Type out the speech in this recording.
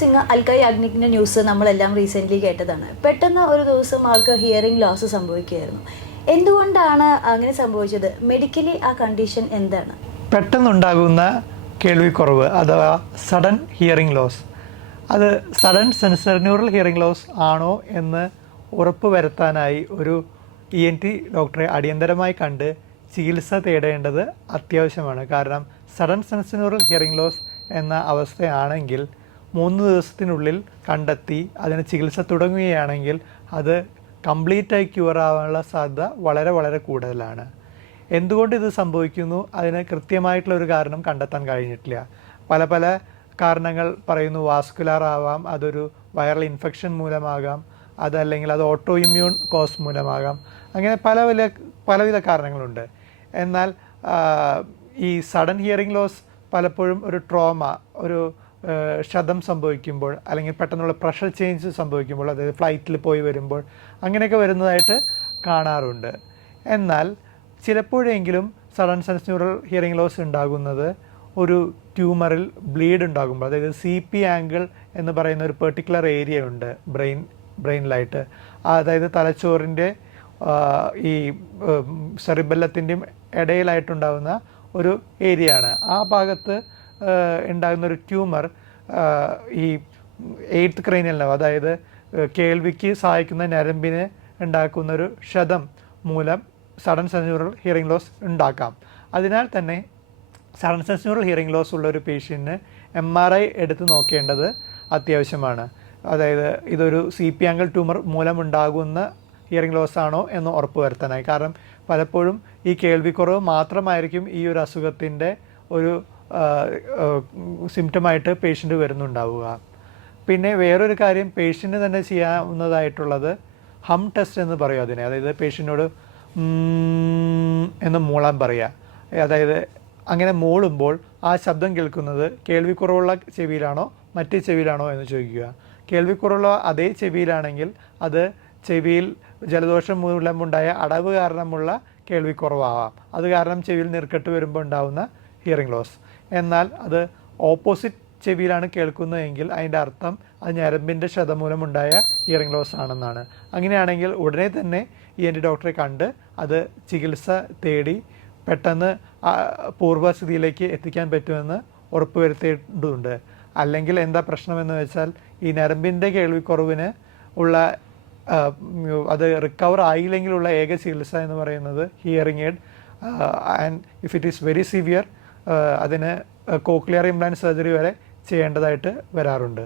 സിംഗ് അൽക്കായ് അഗ്നിക്കിന്റെ ന്യൂസ് നമ്മളെല്ലാം റീസെന്റ്ലി കേട്ടതാണ്. പെട്ടെന്ന് ഒരു ദിവസം ആൾക്ക് ഹിയറിംഗ് ലോസ് സംഭവിക്കുകയായിരുന്നു. എന്തുകൊണ്ടാണ് അങ്ങനെ സംഭവിച്ചത്? മെഡിക്കലി ആ കണ്ടീഷൻ എന്താണ്? പെട്ടെന്നുണ്ടാകുന്ന കേൾവിക്കുറവ് അഥവാ സഡൻ ഹിയറിംഗ് ലോസ് അത് sudden sensor neural hearing loss ആണോ എന്ന് ഉറപ്പ് വരുത്താനായി ഒരു ഇ എൻ ടി ഡോക്ടറെ അടിയന്തരമായി കണ്ട് ചികിത്സ തേടേണ്ടത് അത്യാവശ്യമാണ്. കാരണം sudden sensor neural hearing loss എന്ന അവസ്ഥയാണെങ്കിൽ മൂന്ന് ദിവസത്തിനുള്ളിൽ കണ്ടെത്തി അതിന് ചികിത്സ തുടങ്ങുകയാണെങ്കിൽ അത് കംപ്ലീറ്റായി ക്യൂർ ആവാനുള്ള സാധ്യത വളരെ വളരെ കൂടുതലാണ്. എന്തുകൊണ്ട് ഇത് സംഭവിക്കുന്നു? അതിന് കൃത്യമായിട്ടുള്ള ഒരു കാരണം കണ്ടെത്താൻ കഴിഞ്ഞിട്ടില്ല. പല പല കാരണങ്ങൾ പറയുന്നു. വാസ്കുലാർ ആവാം അതൊരു വൈറൽ ഇൻഫെക്ഷൻ മൂലമാകാം അതല്ലെങ്കിൽ അത് ഓട്ടോ ഇമ്മ്യൂൺ കോസ് മൂലമാകാം. അങ്ങനെ പല പല പലവിധ കാരണങ്ങളുണ്ട്. എന്നാൽ ഈ സഡൻ ഹിയറിംഗ് ലോസ് പലപ്പോഴും ഒരു ട്രോമ ഒരു ക്ഷതം സംഭവിക്കുമ്പോൾ അല്ലെങ്കിൽ പെട്ടെന്നുള്ള പ്രഷർ ചേഞ്ച് സംഭവിക്കുമ്പോൾ അതായത് ഫ്ലൈറ്റിൽ പോയി വരുമ്പോൾ അങ്ങനെയൊക്കെ വരുന്നതായിട്ട് കാണാറുണ്ട്. എന്നാൽ ചിലപ്പോഴെങ്കിലും sudden sensorineural hearing loss ഉണ്ടാകുന്നത് ഒരു ട്യൂമറിൽ ബ്ലീഡ് ഉണ്ടാകുമ്പോൾ അതായത് സി പി ആംഗിൾ എന്ന് പറയുന്ന ഒരു പെർട്ടിക്കുലർ ഏരിയ ഉണ്ട് ബ്രെയിൻ ബ്രെയിനിലായിട്ട് അതായത് തലച്ചോറിന്റെ ഈ സെറിബല്ലത്തിന്റെയും ഇടയിലായിട്ടുണ്ടാകുന്ന ഒരു ഏരിയയാണ് ആ ഭാഗത്ത് ഉണ്ടാകുന്ന ഒരു ട്യൂമർ ഈ എയ്ത്ത് ക്രൈനിയൽ അതായത് കേൾവിക്ക് സഹായിക്കുന്ന ഞരമ്പിന് ഉണ്ടാക്കുന്ന ഒരു ക്ഷതം മൂലം സഡൻ സെൻസ്യൂറൽ ഹിയറിംഗ് ലോസ് ഉണ്ടാക്കാം. അതിനാൽ തന്നെ സഡൻ സെൻസ്യൂറൽ ഹിയറിംഗ് ലോസ് ഉള്ള ഒരു പേഷ്യന്റിന് എം ആർ ഐ എടുത്ത് നോക്കേണ്ടത് അത്യാവശ്യമാണ്. അതായത് ഇതൊരു സി പി ആംഗിൾ ട്യൂമർ മൂലമുണ്ടാകുന്ന ഹിയറിംഗ് ലോസ് ആണോ എന്ന് ഉറപ്പ് വരുത്താനായി. കാരണം പലപ്പോഴും ഈ കേൾവിക്കുറവ് മാത്രമായിരിക്കും ഈ ഒരു അസുഖത്തിന്റെ ഒരു സിംറ്റമായിട്ട് പേഷ്യന്റ് വരുന്നുണ്ടാവുക. പിന്നെ വേറൊരു കാര്യം പേഷ്യന്റ് തന്നെ ചെയ്യാവുന്നതായിട്ടുള്ളത് ഹം ടെസ്റ്റ് എന്ന് പറയും അതിനെ. അതായത് പേഷ്യന്റിനോട് എന്ന് മൂളാൻ പറയുക. അതായത് അങ്ങനെ മൂളുമ്പോൾ ആ ശബ്ദം കേൾക്കുന്നത് കേൾവിക്കുറവുള്ള ചെവിയിലാണോ മറ്റേ ചെവിയിലാണോ എന്ന് ചോദിക്കുക. കേൾവിക്കുറവുള്ള അതേ ചെവിയിലാണെങ്കിൽ അത് ചെവിയിൽ ജലദോഷം മൂലമുണ്ടായ അടവ് കാരണമുള്ള കേൾവിക്കുറവാവാം. അത് കാരണം ചെവിയിൽ നീർക്കെട്ട് വരുമ്പോൾ ഉണ്ടാവുന്ന ഹിയറിംഗ് ലോസ് എന്നാൽ അത് ഓപ്പോസിറ്റ് ചെവിയിലാണ് കേൾക്കുന്നതെങ്കിൽ അതിന്റെ അർത്ഥം അത് ഞരമ്പിന്റെ ക്ഷതമൂലമുണ്ടായ ഇയറിംഗ് ലോസ് ആണെന്നാണ്. അങ്ങനെയാണെങ്കിൽ ഉടനെ തന്നെ ഇ എൻ ടി ഡോക്ടറെ കണ്ട് അത് ചികിത്സ തേടി പെട്ടെന്ന് പൂർവസ്ഥിതിയിലേക്ക് എത്തിക്കാൻ പറ്റുമെന്ന് ഉറപ്പുവരുത്തേണ്ടതുണ്ട്. അല്ലെങ്കിൽ എന്താ പ്രശ്നമെന്ന് വെച്ചാൽ ഈ നരമ്പിന്റെ കേൾവിക്കുറവിന് ഉള്ള അത് റിക്കവർ ആയില്ലെങ്കിലുള്ള ഏക ചികിത്സ എന്ന് പറയുന്നത് hearing aid and if it is very severe അതിന് കോക്ലിയർ ഇംപ്ലാന്റ് സർജറി വരെ ചെയ്യേണ്ടതായിട്ട് വരാറുണ്ട്.